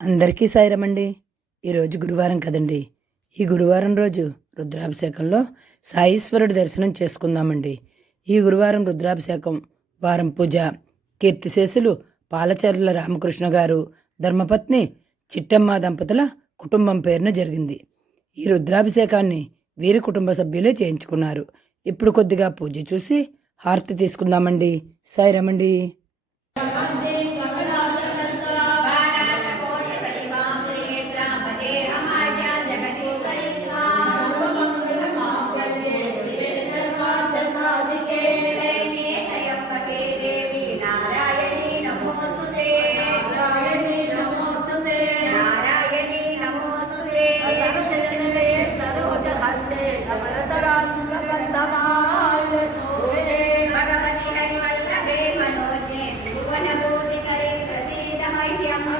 అందరికీ సాయిరమండి. ఈరోజు గురువారం కదండి. ఈ గురువారం రోజు రుద్రాభిషేకంలో సాయేశ్వరుడు దర్శనం చేసుకుందామండి. ఈ గురువారం రుద్రాభిషేకం వారం పూజ కీర్తిశేషులు పాలచర్ల రామకృష్ణ గారు ధర్మపత్ని చిట్టమ్మ దంపతుల కుటుంబం పేరున జరిగింది. ఈ రుద్రాభిషేకాన్ని వీరి కుటుంబ సభ్యులే చేయించుకున్నారు. ఇప్పుడు కొద్దిగా పూజ చూసి హారతి తీసుకుందామండి. సాయిరమండి.